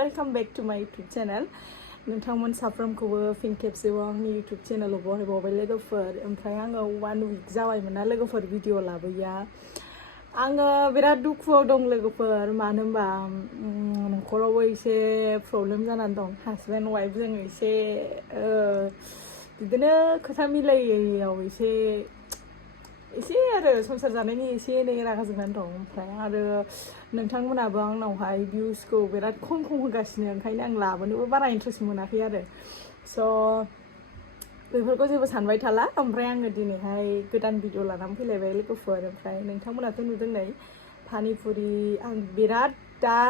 welcome back to my YouTube channel. नोंथांमोन साफ्रोमखौबो फिन खेबसेबाव आंनि YouTube चेनेलाव बरायबावबाय लोगोफोर ओमफ्राय आङो 1 week जाबायमोन ना लोगोफोर भिडिअ लाबोया आङो बिराद दुखुआव दं लोगोफोर मानो होनबा नखरावबो एसे प्रब्लेम जानानै दं हासबेन्ड वाइफ जों एसे बिदिनो खोथा मिलायैयाव एसे आरो संसार जानायनि एसे एनै रागा जोंनानै दं ओमफ्राय आरो नोंथांमोनाबो आंनावहाय भिउसखौ बिराद खम होगासिनो ओंखायनो आं लाबोनोबो बारा इन्ट्रेस्ट मोनाखै आरो स' बेफोरखौ जेबो सानबाय थाला ओमफ्राय आङो दिनैहाय गोदान भिडिअ लानानै फैलायबाय लोगोफोर ओमफ्राय नोंथांमोनाथ' नुदों नै पानि पुरि आं बिराद दा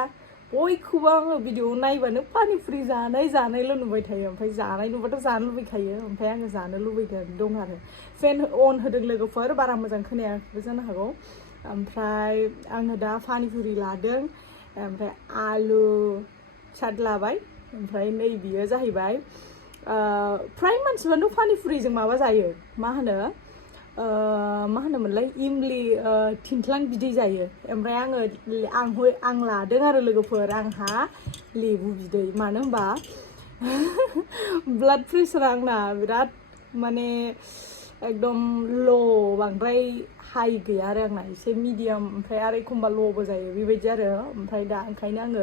बयखौबो आङो भिडिअ नायबानो पानि पुरि जानायल' नुबाय थायो ओमफ्राय जानाय नुबाथ' जानो लुबैखायो ओमफ्राय आङो जानो लुबैनानै दं आरो फेन अन होदों लोगोफोर बारा मोजां खोनायाखैबो जानो हागौ ओमफ्राय आङो दा पानि पुरि लादों ओमफ्राय आलु चाट लाबाय ओमफ्राय नै बियो जाहैबाय फ्राय मानसिफ्रानो पानि पुरिजों माबा जायो मा होनोमोनलाय इमलि थिंख्लां बिदै जायो ओमफ्राय आं लादों आरो लोगोफोर आंहा लेबु बिदै मानो होनबा ब्लाड प्रेसार आंना बिराद माने एकदम ल' बांद्राय हाई गैया आरो आंना एसे मिडियाम ओमफ्राय आरो एखमबा ल'बो जायो बेबायदि आरो ओमफ्राय दा ओंखायनो आङो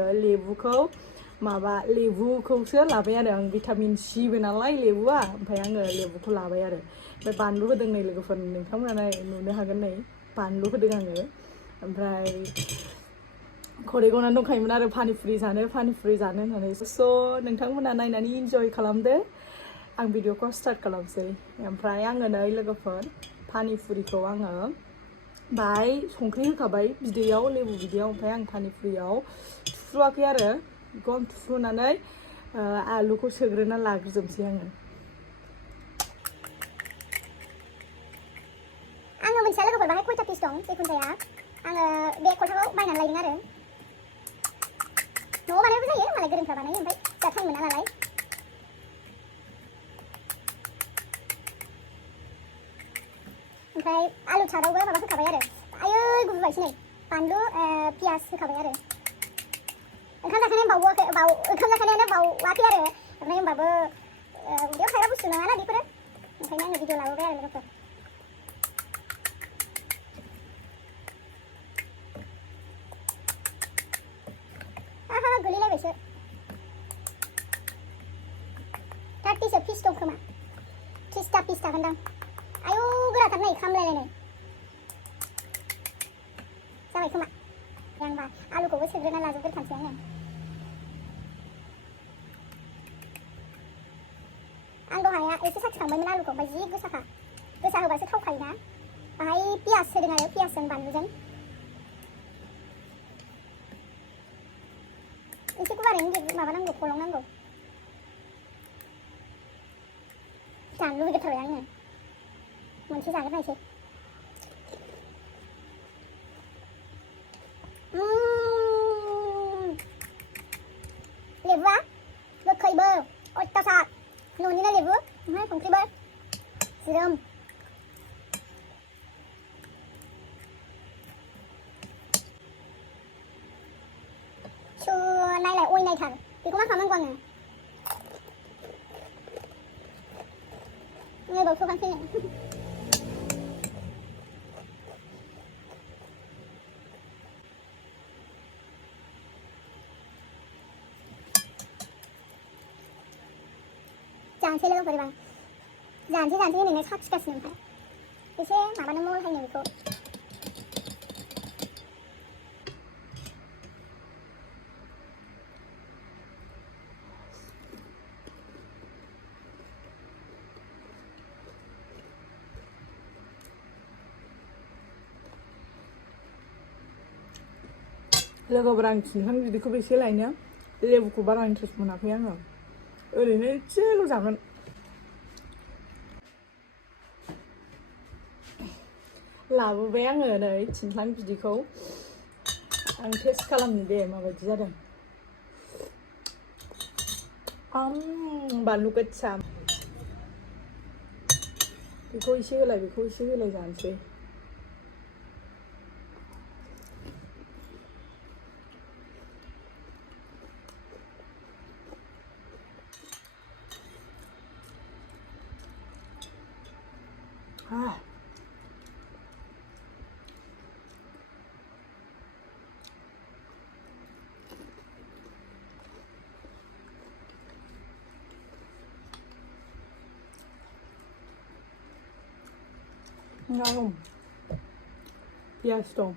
लेबुखौसो लाबाय आरो आं भिटामिन सिबो नालाय लेबुआ ओमफ्राय आङो लेबुखौ लाबाय आरो ओमफ्राय बानलु होदों नै लोगोफोर नोंथांमोना नुनो हागोन नै बानलु होदों आङो ओमफ्राय गग'नानै दंखायोमोन आरो पानि पुरि जानो होननानै स' नोंथांमोना नायनानै इन्जय खालामदो आं भिडिअखौ स्टार्ट खालामसै ओमफ्राय आङो नै लोगोफोर पानि पुरिखौ आङो बाहाय संख्रि होखाबाय बिदैयाव लेबु बिदैयाव ओमफ्राय आं पानि पुरियाव थुफ्रुवाखै आरो बेखौ आं थुफ्रुनानै आलुखौ सोग्रोना लाग्रोजोबसै आङो मोनथिया लोगोफोर बाहाय खयथा पिस दं जिखुनु जाया आङो बे खलथाखौ बायनानै लायदों आरो न'आव बानायबो जायो मालाय गोरोंफ्रा बानायो ओमफ्राय जा टाइम मोना नालाय ओमफ्राय आलु चाटआवबो माबा होखाबाय आरो आयै गुबुबायसो नै बानलु पियास होखाबाय आरो ओंखाम जाखानायानो बावाखै आरो ओमफ्राय होमबाबो उदैयाव थाग्रा बुस्थु नङाना बेफोरो ओंखायनो आङो भिडिअ लाबोबाय आरो लोगोफोर गोलैलायबायसो 30सो पिस दं खोमा 30टा पिस थागोनदां आयौ गोराथार नै खामलायलायनाय जाबाय खोमा होनबा आलुखौबो सोग्रोना लाजोबग्रोखानोसै आं दहाया एसे साखिखांबायमोन आलुखौ ओमफ्राय जि गोसा होबासो थावखायोना बाहाय पियास होदों आरो पियासजों बानलुजों एसे गुवारैनो माबानांगौ फलंनांगौ जानो लुबैथारबाय आङो मोनसे जाग्रोनायसै लेबुआ गोखैबो अयथासार न'निनो लेबु ओमफ्राय संख्रिबो ज्रोम नायलाय अयनायथार बेखौ मा खालामनांगौ आङो बाव थगानसै जानोसै लोगोफोर एबार जानोसै होनैनो साखिगासिनो ओमफ्राय एसे माबानो मलहायनो बेखौ लोगोफोर आं थिंख्लां बिदैखौबो एसे लायनो लेबुखौ बारा इन्ट्रेस्ट मोनाखै आङो ओरैनो एसेल' जागोन लाबोबाय आङो नै थिंख्लां बिदैखौ आं टेस्ट खालामनि दे माबायदि जादों बानलु गोसा बेखौ एसे होलाय जानोसै 아. Ngon. Piasto.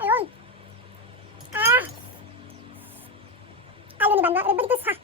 Ôi. À. Ayo nih Bang, begitu sah.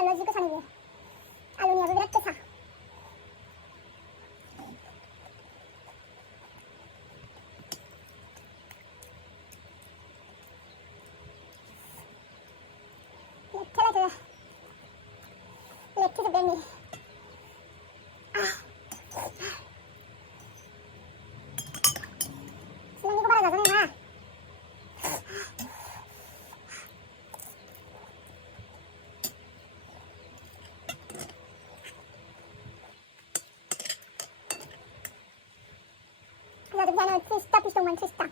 Malas juga sana gue. Alunya berat kesah. Lihat aja. Lihat kita berani. Senang juga pada sana mah. Jangan cista pisauan cista.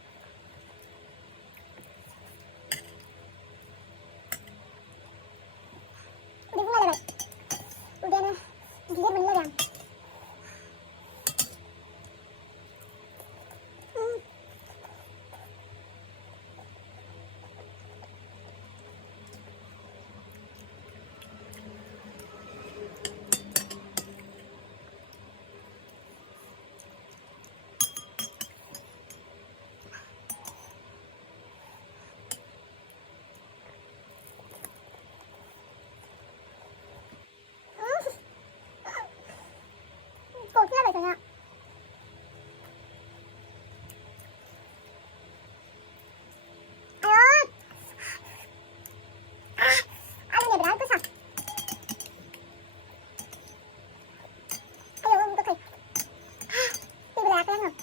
Udah mulai lebat. Udah nah, gilir bener ya. Koknya biasanya. Ayo. Alunya berapa sah? Ayo untuk kayak. Ini berapa yang?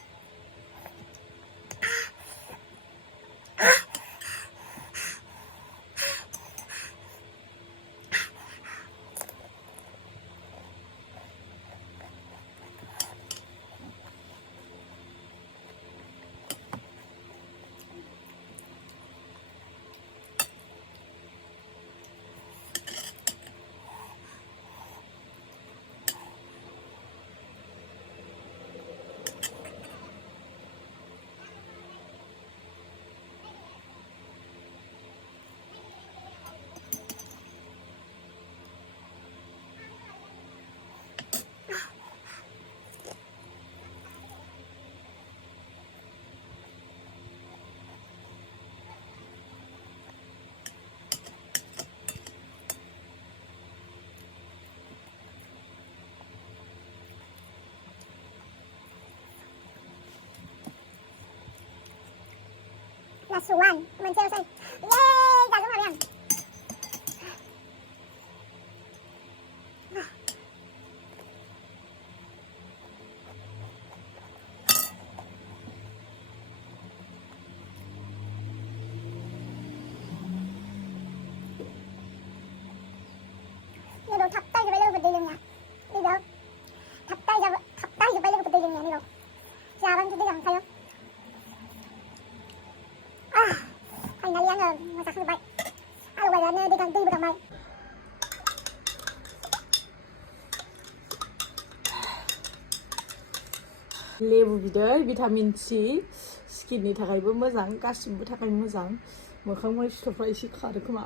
Last one. Mình treo xanh. Yay! Ra giống nào đi đâu thắp tay cho bay lên vật đi luôn nha. Đi đâu? Thắp tay cho bay lên vật đi luôn nha. Đi đâu? Ra băng cho đi gần thấy không? Finally ăn rồi, mà chắc không bay. Alo bay lên đi gần đi gần bay. लेबु बिदै vitamin C स्किननि थाखायबो मोजां गासिबो थाखाय मोजां मोखांनि सिथरफ्रा एसे खारो खोमा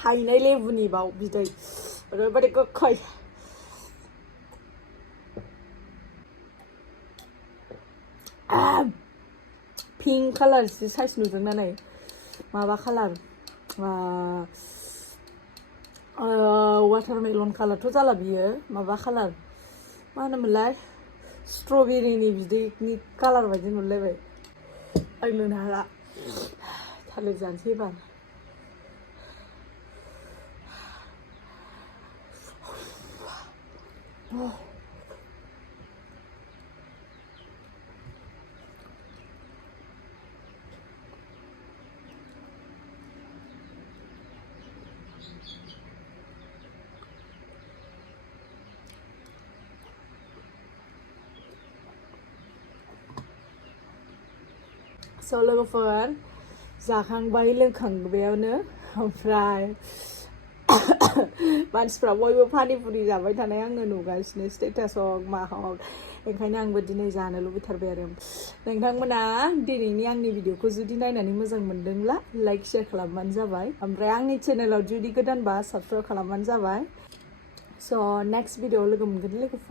थाइनाय लेबुनि बाव बिदै ओरैबायदि गोखै पिंक कालार जि साइज नुदोंना नै माबा कालार वाटारमेलन कालारथ' जाला बियो माबा कालार मा होनोमोनलाय स्ट्रबेरिनि बिदैनि कालार बायदि नुलायबाय आं लोंनो हाला थालिर जानोसै एबार So लोगोफोर जाखांबाय लोंखांबायावनो ओमफ्राय मानसिफ्रा बयबो पानि पुरि जाबाय थानाय आङो नुगासिनो स्टेटास हक मा हक ओंखायनो आंबो दिनै जानो लुबैथारबाय आरो नोंथांमोना दिनैनि आंनि भिडिअखौ जुदि नायनानै मोजां मोनदोंब्ला लाइक शेयार खालामबानो जाबाय ओमफ्राय आंनि चेनेलाव जुदि गोदानबा साबस्क्राइब खालामबानो जाबाय स' नेक्स्ट भिडिअआव लोगो मोनगोन लोगोफोर